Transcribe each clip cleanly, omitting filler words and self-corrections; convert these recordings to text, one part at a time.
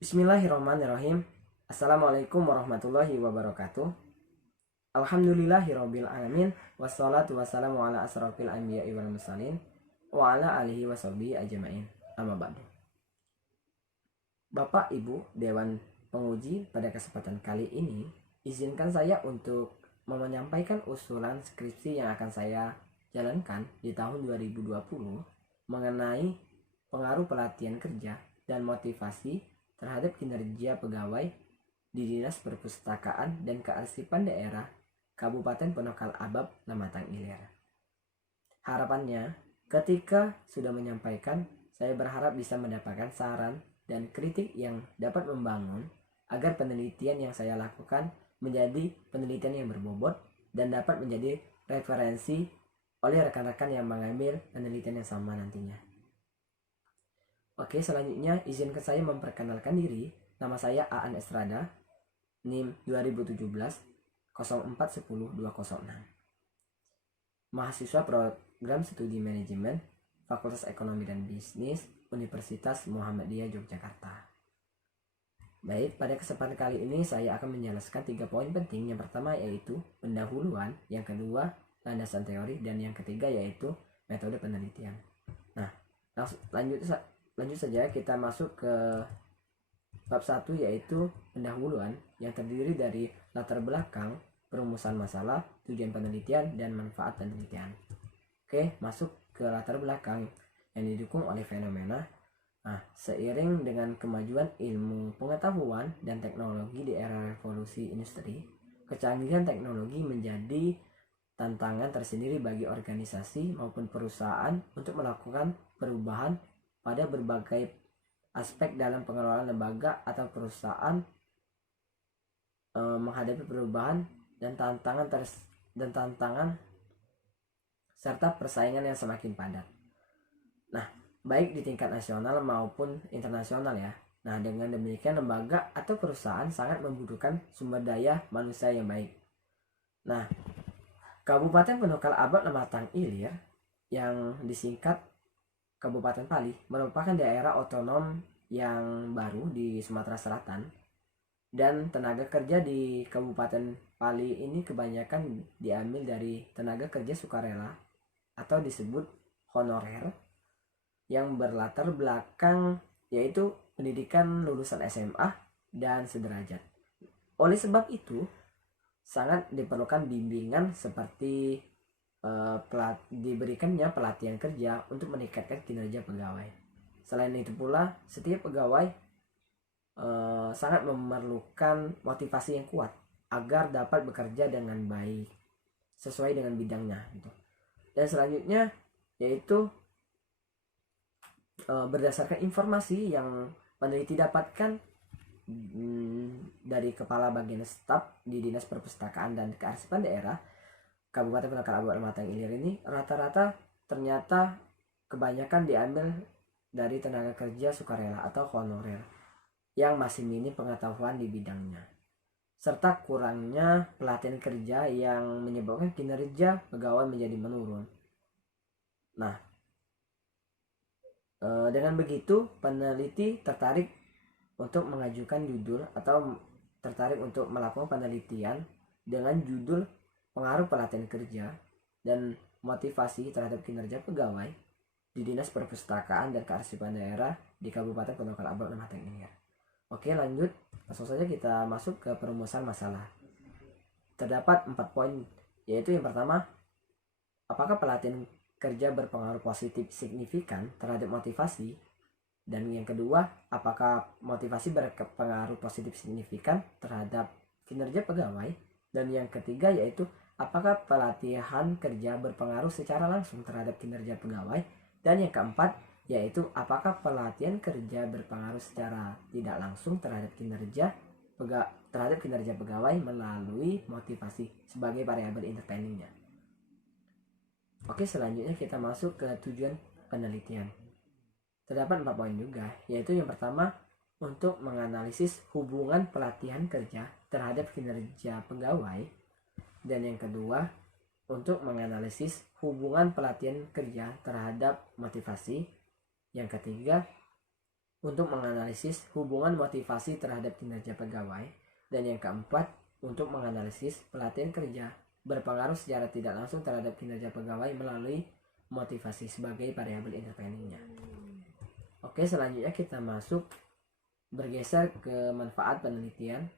Bismillahirrahmanirrahim. Assalamualaikum warahmatullahi wabarakatuh. Alhamdulillahirabbil alamin wassalatu wassalamu ala asrofil anbiya'i wal mursalin wa ala alihi washabihi ajmain. Amma ba'du. Bapak Ibu Dewan Penguji, pada kesempatan kali ini izinkan saya untuk menyampaikan usulan skripsi yang akan saya jalankan di tahun 2020 mengenai pengaruh pelatihan kerja dan motivasi terhadap kinerja pegawai di Dinas Perpustakaan dan Kearsipan Daerah Kabupaten Penokal Abab, Lamatang Ilir. Harapannya, ketika sudah menyampaikan, saya berharap bisa mendapatkan saran dan kritik yang dapat membangun agar penelitian yang saya lakukan menjadi penelitian yang berbobot dan dapat menjadi referensi oleh rekan-rekan yang mengambil penelitian yang sama nantinya. Oke, selanjutnya izinkan saya memperkenalkan diri. Nama saya Aan Estrada, NIM 2017 0410 206. Mahasiswa Program Studi Manajemen Fakultas Ekonomi dan Bisnis Universitas Muhammadiyah Yogyakarta. Baik, pada kesempatan kali ini saya akan menjelaskan 3 poin penting. Yang pertama yaitu pendahuluan, yang kedua landasan teori, dan yang ketiga yaitu metode penelitian. Nah, lanjut saja kita masuk ke bab 1 yaitu pendahuluan, yang terdiri dari latar belakang, perumusan masalah, tujuan penelitian, dan manfaat penelitian. Oke, masuk ke latar belakang yang didukung oleh fenomena. Nah, seiring dengan kemajuan ilmu pengetahuan dan teknologi di era revolusi industri, kecanggihan teknologi menjadi tantangan tersendiri bagi organisasi maupun perusahaan untuk melakukan perubahan pada berbagai aspek dalam pengelolaan lembaga atau perusahaan. Menghadapi perubahan dan tantangan serta persaingan yang semakin padat. Nah, baik di tingkat nasional maupun internasional ya. Nah, dengan demikian lembaga atau perusahaan sangat membutuhkan sumber daya manusia yang baik. Nah, Kabupaten Penokal Abab Lamatang Ilir yang disingkat Kabupaten Pali merupakan daerah otonom yang baru di Sumatera Selatan, dan tenaga kerja di Kabupaten Pali ini kebanyakan diambil dari tenaga kerja sukarela atau disebut honorer yang berlatar belakang yaitu pendidikan lulusan SMA dan sederajat. Oleh sebab itu, sangat diperlukan bimbingan seperti diberikannya pelatihan kerja untuk meningkatkan kinerja pegawai. Selain itu pula, setiap pegawai sangat memerlukan motivasi yang kuat agar dapat bekerja dengan baik sesuai dengan bidangnya gitu. Dan selanjutnya yaitu berdasarkan informasi yang peneliti dapatkan dari Kepala Bagian Staf di Dinas Perpustakaan dan Kearsipan Daerah Kabupaten Penokal Abab Lamatang Ilir ini, rata-rata ternyata kebanyakan diambil dari tenaga kerja sukarela atau honorer yang masih minim pengetahuan di bidangnya, serta kurangnya pelatihan kerja yang menyebabkan kinerja pegawai menjadi menurun. Nah, dengan begitu peneliti tertarik untuk mengajukan judul atau tertarik untuk melakukan penelitian dengan judul pengaruh pelatihan kerja dan motivasi terhadap kinerja pegawai di Dinas Perpustakaan dan Kearsipan Daerah di Kabupaten Penokal Abab Lamatang Ilir. Oke, lanjut, langsung saja kita masuk ke perumusan masalah. Terdapat 4 poin, yaitu yang pertama, apakah pelatihan kerja berpengaruh positif signifikan terhadap motivasi? Dan yang kedua, apakah motivasi berpengaruh positif signifikan terhadap kinerja pegawai? Dan yang ketiga yaitu, apakah pelatihan kerja berpengaruh secara langsung terhadap kinerja pegawai? Dan yang keempat yaitu, apakah pelatihan kerja berpengaruh secara tidak langsung terhadap kinerja pegawai melalui motivasi sebagai variabel independentnya. Oke, selanjutnya kita masuk ke tujuan penelitian. Terdapat 4 poin juga, yaitu yang pertama, untuk menganalisis hubungan pelatihan kerja terhadap kinerja pegawai, dan yang kedua, untuk menganalisis hubungan pelatihan kerja terhadap motivasi, yang ketiga, untuk menganalisis hubungan motivasi terhadap kinerja pegawai. Dan yang keempat, untuk menganalisis pelatihan kerja berpengaruh secara tidak langsung terhadap kinerja pegawai melalui motivasi sebagai variabel interveningnya. Oke, selanjutnya kita bergeser ke manfaat penelitian.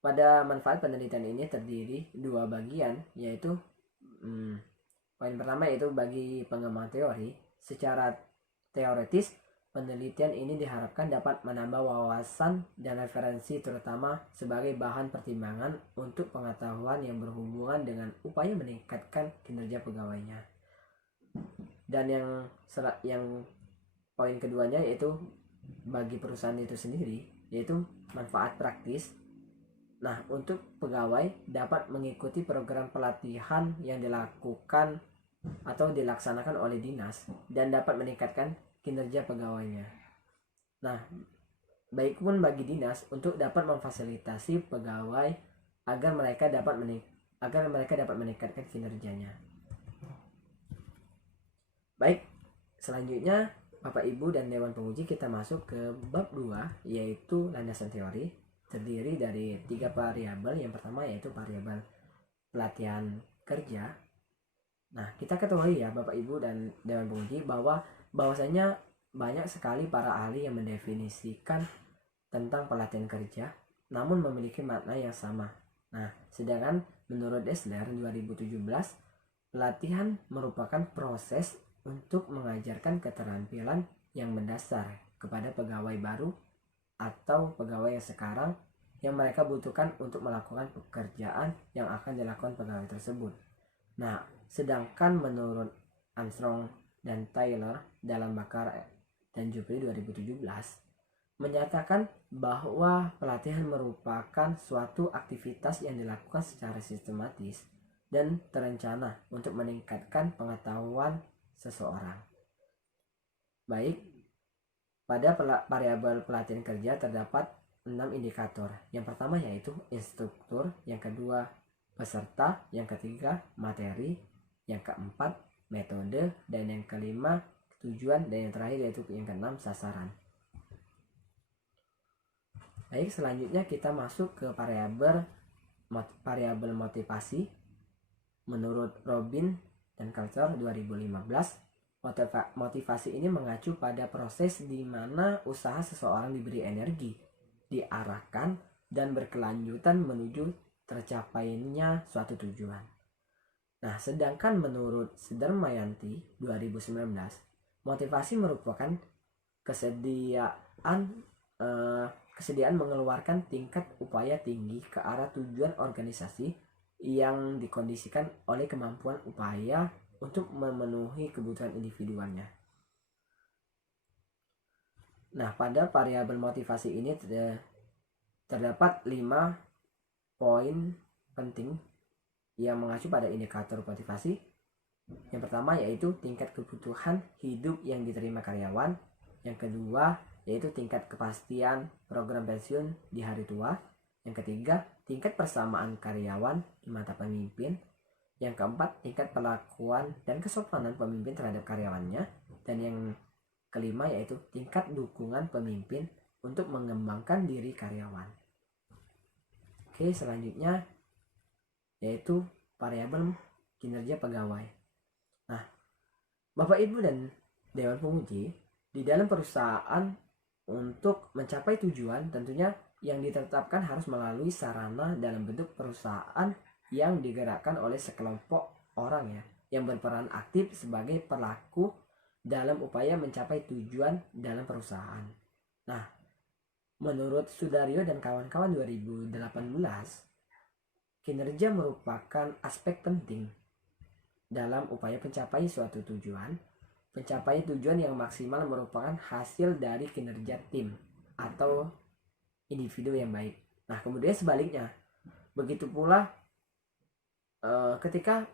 Pada manfaat penelitian ini terdiri dua bagian, yaitu poin pertama yaitu bagi pengembangan teori. Secara teoretis, penelitian ini diharapkan dapat menambah wawasan dan referensi terutama sebagai bahan pertimbangan untuk pengetahuan yang berhubungan dengan upaya meningkatkan kinerja pegawainya. Dan yang poin keduanya yaitu bagi perusahaan itu sendiri, yaitu manfaat praktis. Nah, untuk pegawai dapat mengikuti program pelatihan yang dilakukan atau dilaksanakan oleh dinas dan dapat meningkatkan kinerja pegawainya. Nah, baik pun bagi dinas untuk dapat memfasilitasi pegawai agar mereka dapat meningkatkan kinerjanya. Baik, selanjutnya Bapak Ibu dan Dewan Penguji, kita masuk ke bab 2, yaitu landasan teori. Terdiri dari 3 variabel. Yang pertama yaitu variabel pelatihan kerja. Nah, kita ketahui ya Bapak Ibu dan Dewan Penguji bahwasanya banyak sekali para ahli yang mendefinisikan tentang pelatihan kerja namun memiliki makna yang sama. Nah, sedangkan menurut Dessler 2017, pelatihan merupakan proses untuk mengajarkan keterampilan yang mendasar kepada pegawai baru atau pegawai yang sekarang yang mereka butuhkan untuk melakukan pekerjaan yang akan dilakukan pegawai tersebut. Nah, sedangkan menurut Armstrong dan Taylor dalam Bakar dan Jupri 2017 menyatakan bahwa pelatihan merupakan suatu aktivitas yang dilakukan secara sistematis dan terencana untuk meningkatkan pengetahuan seseorang. Baik, pada variabel pelatihan kerja terdapat 6 indikator. Yang pertama yaitu instruktur, yang kedua peserta, yang ketiga materi, yang keempat metode, dan yang kelima tujuan, dan yang terakhir yaitu yang keenam sasaran. Baik, selanjutnya kita masuk ke variabel motivasi. Menurut Robin dan Culture 2015, motivasi ini mengacu pada proses di mana usaha seseorang diberi energi, diarahkan, dan berkelanjutan menuju tercapainya suatu tujuan. Nah, sedangkan menurut Sudarmayanti 2019, motivasi merupakan kesediaan mengeluarkan tingkat upaya tinggi ke arah tujuan organisasi yang dikondisikan oleh kemampuan upaya untuk memenuhi kebutuhan individualnya. Nah, pada variabel motivasi ini terdapat 5 poin penting yang mengacu pada indikator motivasi. Yang pertama yaitu tingkat kebutuhan hidup yang diterima karyawan. Yang kedua yaitu tingkat kepastian program pensiun di hari tua. Yang ketiga, tingkat persamaan karyawan di mata pemimpin. Yang keempat, tingkat perlakuan dan kesopanan pemimpin terhadap karyawannya. Dan yang kelima yaitu tingkat dukungan pemimpin untuk mengembangkan diri karyawan. Oke, selanjutnya yaitu variabel kinerja pegawai. Nah, Bapak Ibu dan Dewan Penguji, di dalam perusahaan untuk mencapai tujuan tentunya yang ditetapkan harus melalui sarana dalam bentuk perusahaan yang digerakkan oleh sekelompok orang yang berperan aktif sebagai pelaku dalam upaya mencapai tujuan dalam perusahaan. Nah, menurut Sudaryo dan kawan-kawan 2018, kinerja merupakan aspek penting dalam upaya mencapai suatu tujuan. Mencapai tujuan yang maksimal merupakan hasil dari kinerja tim atau individu yang baik. Nah, kemudian sebaliknya, begitu pula ketika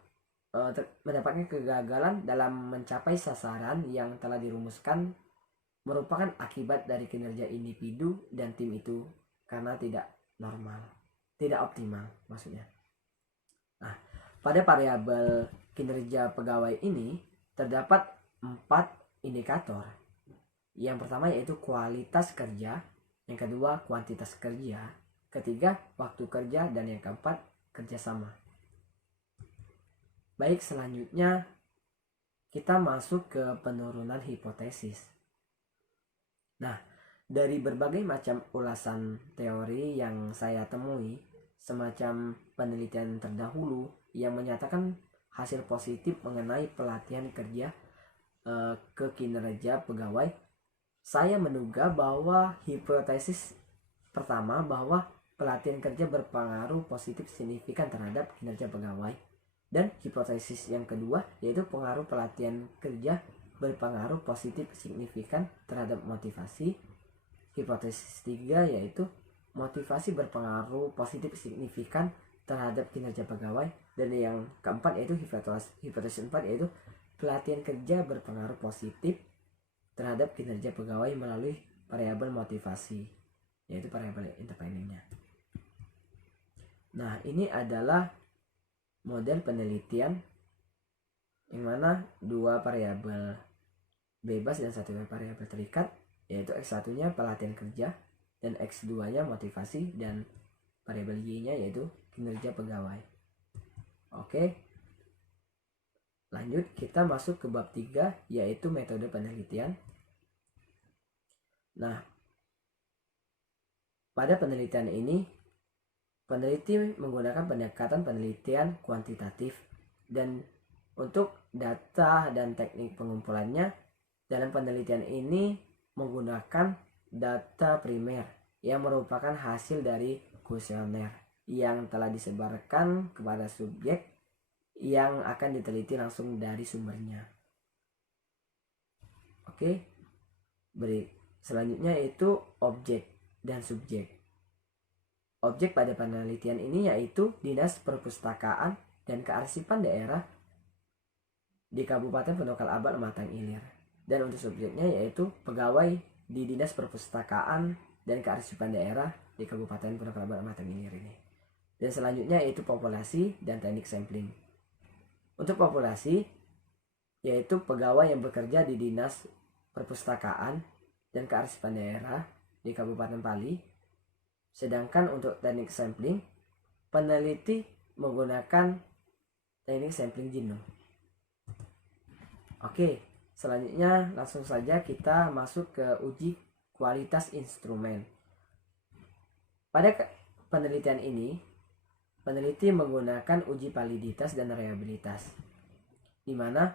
mendapatkan kegagalan dalam mencapai sasaran yang telah dirumuskan merupakan akibat dari kinerja individu dan tim itu karena tidak optimal maksudnya. Nah, pada variabel kinerja pegawai ini terdapat 4 indikator. Yang pertama yaitu kualitas kerja, yang kedua kuantitas kerja, ketiga waktu kerja, dan yang keempat kerjasama. Baik, selanjutnya kita masuk ke penurunan hipotesis. Nah, dari berbagai macam ulasan teori yang saya temui, semacam penelitian terdahulu yang menyatakan hasil positif mengenai pelatihan kerja ke kinerja pegawai, saya menduga bahwa hipotesis pertama bahwa pelatihan kerja berpengaruh positif signifikan terhadap kinerja pegawai, dan hipotesis yang kedua yaitu pengaruh pelatihan kerja berpengaruh positif signifikan terhadap motivasi. Hipotesis 3 yaitu motivasi berpengaruh positif signifikan terhadap kinerja pegawai, dan yang keempat yaitu hipotesis 4 yaitu pelatihan kerja berpengaruh positif terhadap kinerja pegawai melalui variabel motivasi, yaitu variabel interpeningnya. Nah, ini adalah model penelitian yang mana dua variabel bebas dan satu variabel terikat, yaitu X1-nya pelatihan kerja dan X2-nya motivasi, dan variabel Y-nya yaitu kinerja pegawai. Oke, lanjut kita masuk ke bab 3 yaitu metode penelitian. Nah, pada penelitian ini peneliti menggunakan pendekatan penelitian kuantitatif, dan untuk data dan teknik pengumpulannya dalam penelitian ini menggunakan data primer yang merupakan hasil dari kuesioner yang telah disebarkan kepada subjek yang akan diteliti langsung dari sumbernya. Oke, selanjutnya itu objek dan subjek. Objek pada penelitian ini yaitu Dinas Perpustakaan dan Kearsipan Daerah di Kabupaten Penokal Abad Lematang Ilir. Dan untuk subjeknya yaitu pegawai di Dinas Perpustakaan dan Kearsipan Daerah di Kabupaten Penokal Abad Lematang Ilir ini. Dan selanjutnya yaitu populasi dan teknik sampling. Untuk populasi yaitu pegawai yang bekerja di Dinas Perpustakaan dan Kearsipan Daerah di Kabupaten Pali. Sedangkan untuk teknik sampling, peneliti menggunakan teknik sampling Gino. Oke, selanjutnya langsung saja kita masuk ke uji kualitas instrumen. Pada penelitian ini, peneliti menggunakan uji validitas dan reliabilitas, di mana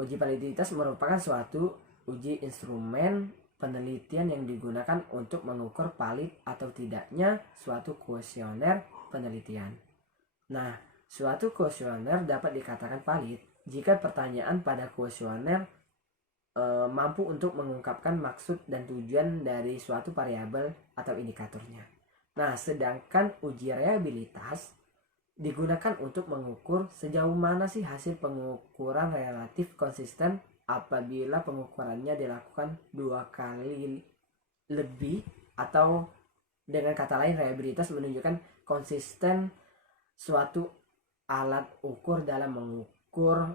uji validitas merupakan suatu uji instrumen penelitian yang digunakan untuk mengukur valid atau tidaknya suatu kuesioner penelitian. Nah, suatu kuesioner dapat dikatakan valid jika pertanyaan pada kuesioner mampu untuk mengungkapkan maksud dan tujuan dari suatu variabel atau indikatornya. Nah, sedangkan uji reliabilitas digunakan untuk mengukur sejauh mana sih hasil pengukuran relatif konsisten apabila pengukurannya dilakukan 2 kali lebih, atau dengan kata lain reliabilitas menunjukkan konsisten suatu alat ukur dalam mengukur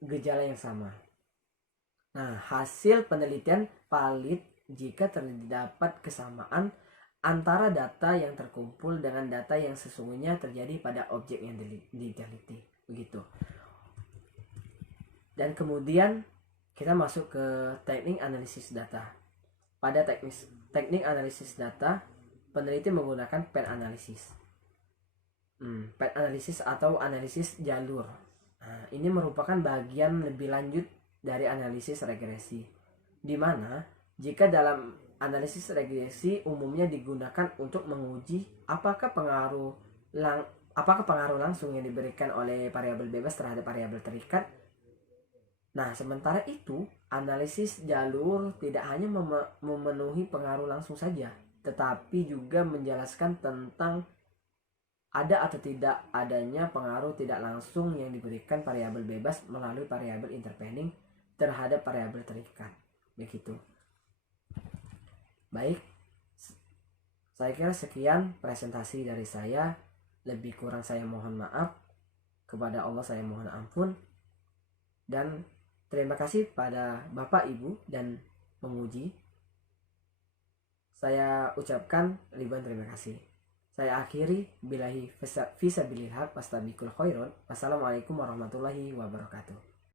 gejala yang sama. Nah, hasil penelitian valid jika terdapat kesamaan antara data yang terkumpul dengan data yang sesungguhnya terjadi pada objek yang diteliti. Begitu. Dan kemudian kita masuk ke teknik analisis data. Pada teknik analisis data, peneliti menggunakan path analisis. Path analisis atau analisis jalur. Nah, ini merupakan bagian lebih lanjut dari analisis regresi, di mana jika dalam analisis regresi umumnya digunakan untuk menguji apakah pengaruh langsung yang diberikan oleh variabel bebas terhadap variabel terikat. Nah, sementara itu analisis jalur tidak hanya memenuhi pengaruh langsung saja, tetapi juga menjelaskan tentang ada atau tidak adanya pengaruh tidak langsung yang diberikan variabel bebas melalui variabel interpening terhadap variabel terikat. Begitu. Baik, saya kira sekian presentasi dari saya. Lebih kurang saya mohon maaf. Kepada Allah saya mohon ampun. Dan Terima kasih pada Bapak Ibu dan pemuji. Saya ucapkan ribuan terima kasih. Saya akhiri, billahi fisabilillah, wastabikul khairon. Wassalamualaikum warahmatullahi wabarakatuh.